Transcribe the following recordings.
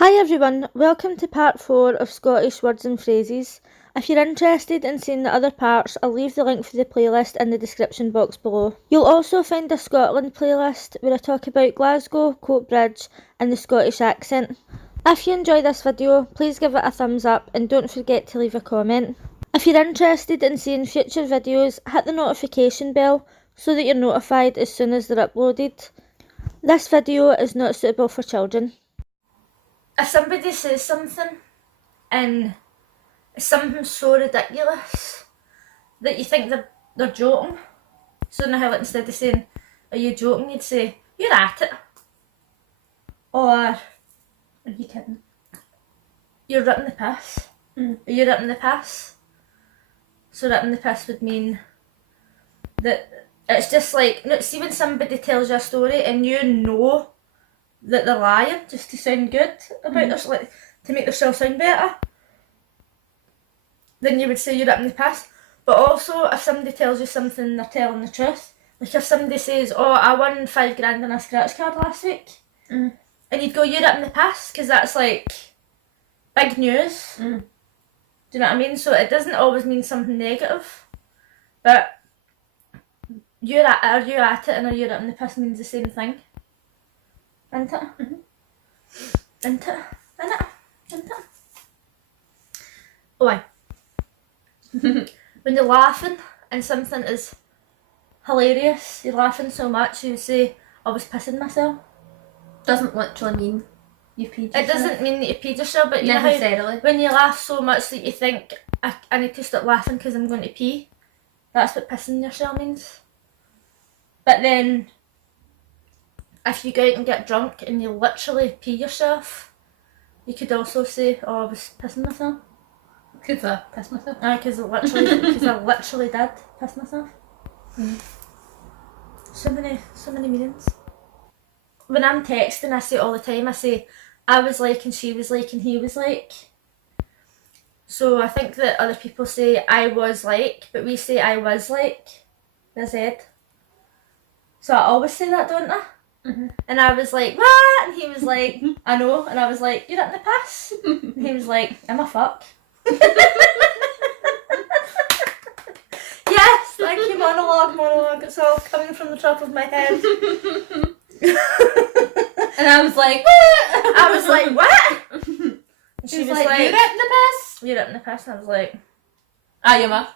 Hi everyone, welcome to part 4 of Scottish Words and Phrases. If you're interested in seeing the other parts, I'll leave the link for the playlist in the description box below. You'll also find a Scotland playlist where I talk about Glasgow, Coatbridge and the Scottish accent. If you enjoy this video, please give it a thumbs up and don't forget to leave a comment. If you're interested in seeing future videos, hit the notification bell so that you're notified as soon as they're uploaded. This video is not suitable for children. If somebody says something and it's something so ridiculous that you think they're joking, so now how instead of saying, "Are you joking?" you'd say, "You're at it," or "Are you kidding?" "You're ripping the piss." Are you ripping the piss? So ripping the piss would mean that it's just like, see when somebody tells you a story and you know that they're lying just to sound good about this, like to make themselves sound better, then you would say you're ripping the piss. But also if somebody tells you something, they're telling the truth. Like if somebody says, "Oh, I won £5,000 in a scratch card last week," and you'd go, "You're ripping the piss," because that's like big news. Do you know what I mean? So it doesn't always mean something negative, but are you at it and "Are you ripping the piss" means the same thing. Isn't it? Isn't it? Isn't it? Oh, aye. When you're laughing and something is hilarious, you're laughing so much, you would say, "I was pissing myself." Doesn't literally mean you peed yourself. It doesn't mean that you peed yourself, but you know how when you laugh so much that you think, I need to stop laughing because I'm going to pee. That's what pissing yourself means. But then if you go out and get drunk and you literally pee yourself, you could also say, "Oh, I was pissing myself." Because I pissed myself. Because I literally did piss myself. So many meanings. When I'm texting, I say all the time, I say, "I was like," and "she was like," and "he was like." So I think that other people say "I was like," but we say "I was like" with a Z. So I always say that, don't I? And I was like, "What?" And he was like, "I know." And I was like, "You're at the piss." And he was like, "I'm a fuck." Yes, thank you, monologue. It's all coming from the top of my head. And I was like, "What?" I was like, "What?" And she was like, "You're at the piss." "You're at the piss." And I was like, "You ma."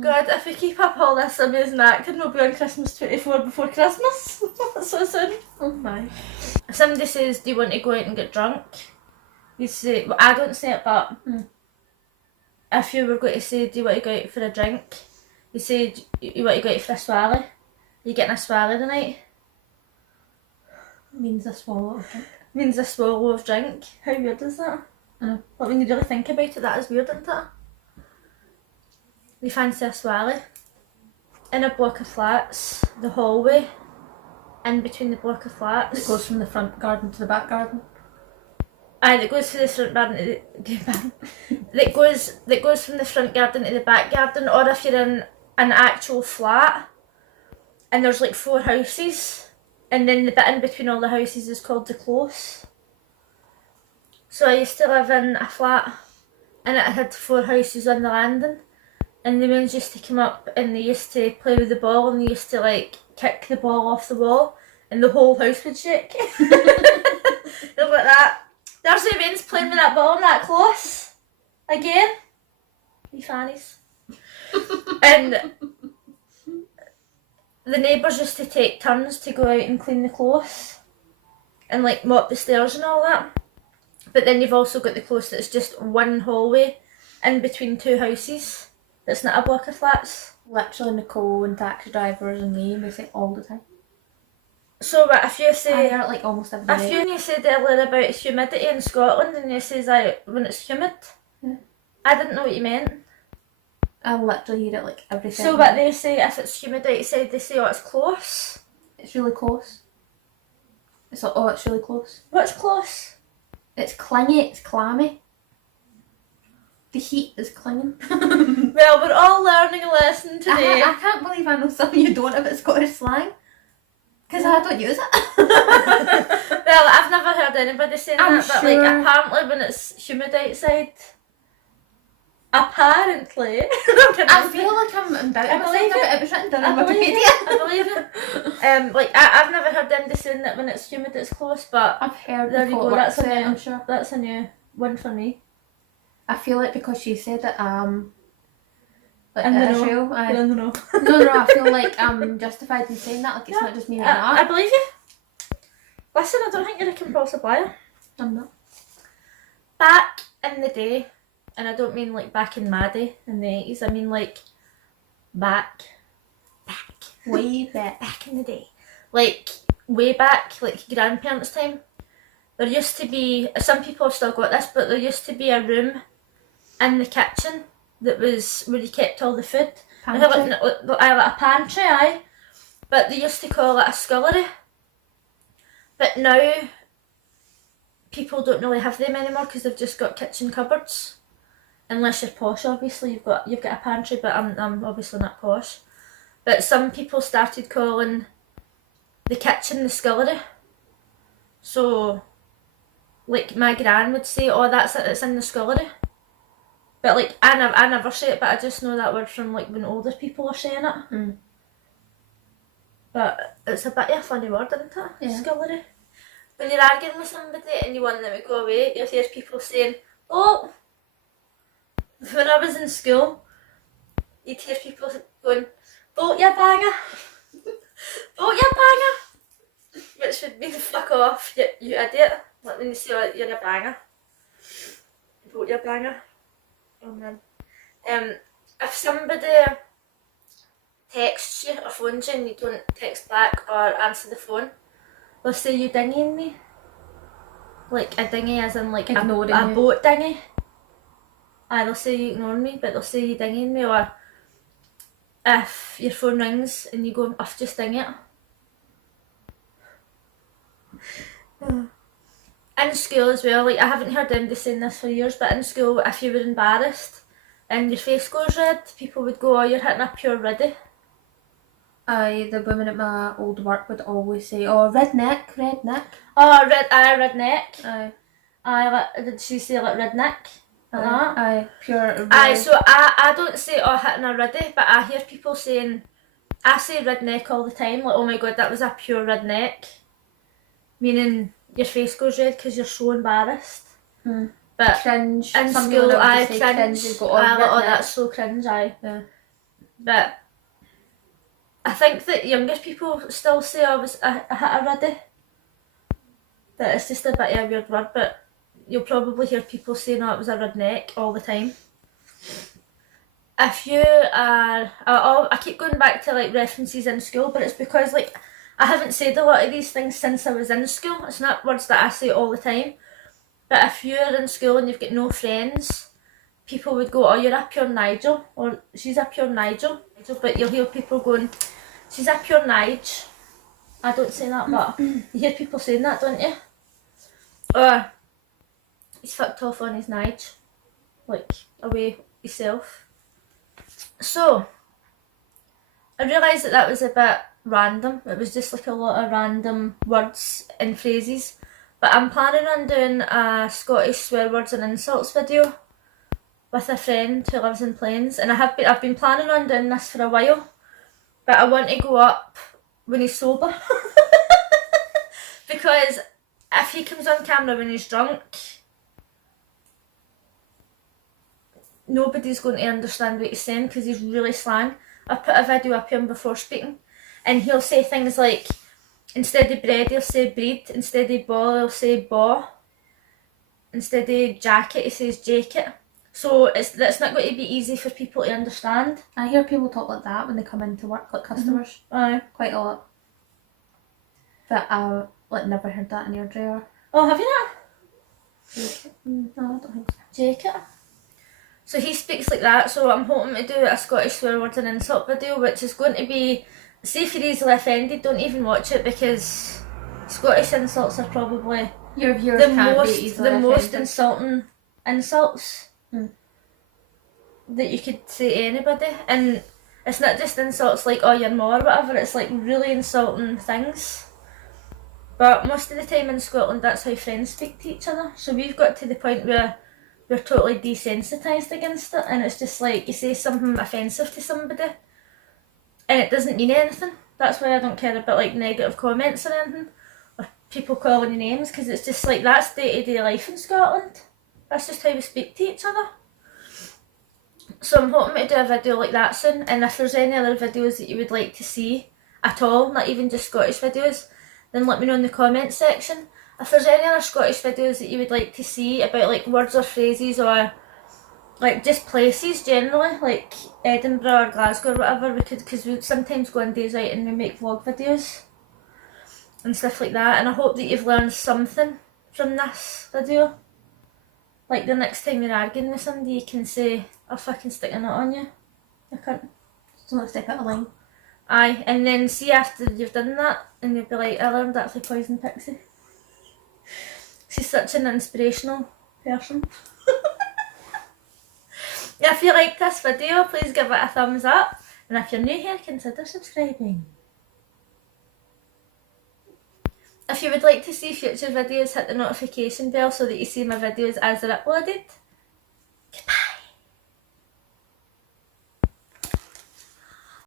God, if we keep up all this amazing acting, we'll be on Christmas 24 before Christmas. So soon. Oh my. If somebody says, "Do you want to go out and get drunk?" you say, well, I don't say it, but if you were going to say, "Do you want to go out for a drink?" you say, "You want to go out for a swally?" Are you getting a swally tonight? Means a swallow of drink. Means a swallow of drink. How weird is that? But when you really think about it, that is weird, isn't it? You fancy a swally? In a block of flats, the hallway in between the block of flats. It goes from the front garden to the back garden. Aye, that goes from the front garden to that goes from the front garden to the back garden, or if you're in an actual flat and there's like 4 houses, and then the bit in between all the houses is called the close. So I used to live in a flat and it had 4 houses on the landing, and the ones used to come up and they used to play with the ball and they used to like kick the ball off the wall and the whole house would shake. They're like that. There's the Wayne's playing with that ball that close. Again. You fannies. And the neighbours used to take turns to go out and clean the close and like mop the stairs and all that. But then you've also got the close that's just one hallway in between 2 houses. That's not a block of flats. Literally Nicole and taxi drivers and me, we say all the time. So but if you say, I hear it like almost every day. If you said earlier about humidity in Scotland and you says when it's humid, I didn't know what you meant. I literally hear it like every second. So what they say, if it's humid outside, they say, "Oh, it's close." It's really close. It's like, "Oh, it's really close." What's close? It's clingy, it's clammy. The heat is clinging. Well, we're all learning a lesson today. I can't believe I know something you don't about Scottish slang. Because I don't use it. Well, I've heard anybody saying I'm that, but sure. like apparently when it's humid outside, apparently. I feel like I'm doubting I myself believe now, it. but it was written down I on believe Wikipedia. it. I believe it. Like I've never heard anybody saying that when it's humid it's close, but I've heard there you before go. it That's works a out, new. I'm sure. That's a new one for me. I feel like because she said it, like In the know. Israel. I don't know. No, I feel like I'm justified in saying that, like it's not just me making it I up. believe you. Listen, I don't think you're a compulsive liar. I'm not. Back in the day, and I don't mean like back in my day in the 80s, I mean like back. Way back. Back in the day. Like way back, like grandparents' time. There used to be, some people have still got this, but there used to be a room in the kitchen that was where you kept all the food. Pantry. Like a pantry, aye. But they used to call it a scullery. But now, people don't really have them anymore because they've just got kitchen cupboards. Unless you're posh, obviously, you've got a pantry, but I'm obviously not posh. But some people started calling the kitchen the scullery. So, like my gran would say, "Oh, that's it. It's in the scullery." But like I never say it, but I just know that word from like when older people are saying it. Mm. But it's a bit of a funny word, isn't it? Yeah. Scullery. When you're arguing with somebody and you want them to go away, you'll hear people saying, "Oh." When I was in school, you'd hear people going, "Vote your banger." Vote your banger. Which would mean fuck off, you idiot. Like when you say, "Oh, you're a banger." Vote your banger. Oh man. If somebody texts you or phones you and you don't text back or answer the phone, they'll say you dinging me. Like a dingy as in like Ignoring a you. boat dingy. Aye, they'll say you ignoring me, but they'll say you dinging me, or if your phone rings and you go, "I've just ding it." In school as well, like I haven't heard anybody saying this for years, but in school, if you were embarrassed and your face goes red, people would go, "Oh, you're hitting a pure riddy." Aye, the women at my old work would always say, "Oh, redneck." Oh, redneck. Aye. Aye, did she say like redneck? Like that? Aye, pure. Aye, so I don't say, "Oh, hitting a riddy," but I hear people saying, I say redneck all the time, like, "Oh my god, that was a pure redneck." Meaning your face goes red because you're so embarrassed. Mm. But Cringe. in Some people school, would I say cringe. They'd go, Like, "Oh, redneck." that's so cringe, aye. Yeah. But I think that younger people still say I hit a riddy. That it's just a bit of a weird word, but you'll probably hear people saying, "Oh, it was a redneck" all the time. If you are, I keep going back to like references in school, but it's because like I haven't said a lot of these things since I was in school. It's not words that I say all the time. But if you're in school and you've got no friends, people would go, "Oh, you're a pure Nigel," or "She's a pure Nigel." But you'll hear people going, "She's a pure Nige." I don't say that, but you hear people saying that, don't you? Or he's fucked off on his Nige, like away himself. So I realised that was a bit random. It was just like a lot of random words and phrases. But I'm planning on doing a Scottish swear words and insults video with a friend who lives in Plains, and I've been planning on doing this for a while, but I want to go up when he's sober. Because if he comes on camera when he's drunk, nobody's going to understand what he's saying because he's really slang. I put a video up of him before speaking, and he'll say things like, instead of bread he'll say breed, instead of ball he'll say baw, instead of jacket he says jacket. So it's not going to be easy for people to understand. I hear people talk like that when they come into work, like customers. Aye. Quite a lot. But I like never heard that in your drawer. Oh, have you not? No, I don't think so. Jacket. So he speaks like that, so I'm hoping to do a Scottish swear words and insult video, which is going to be, see if you're easily offended, don't even watch it, because Scottish insults are probably Your viewers the can't most be easily offended. insulting insults that you could say to anybody. And it's not just insults like, "Oh, you're more," or whatever, it's like really insulting things. But most of the time in Scotland, that's how friends speak to each other. So we've got to the point where we're totally desensitised against it, and it's just like you say something offensive to somebody and it doesn't mean anything. That's why I don't care about like negative comments or anything, or people calling you names, because it's just like that's day-to-day life in Scotland. That's just how we speak to each other. So I'm hoping to do a video like that soon, and if there's any other videos that you would like to see at all, not even just Scottish videos, then let me know in the comments section. If there's any other Scottish videos that you would like to see about like words or phrases, or like just places generally, like Edinburgh or Glasgow or whatever, we could, because we sometimes go on days out and we make vlog videos and stuff like that, and I hope that you've learned something from this video. Like the next time you're arguing with somebody, you can say, I'll fucking stick a nut on you. I can't. So let's step out of line. Aye, and then see after you've done that, and you'll be like, I learned that from Poison Pixie. She's such an inspirational person. If you like this video, please give it a thumbs up, and if you're new here, consider subscribing. If you would like to see future videos, hit the notification bell so that you see my videos as they're uploaded.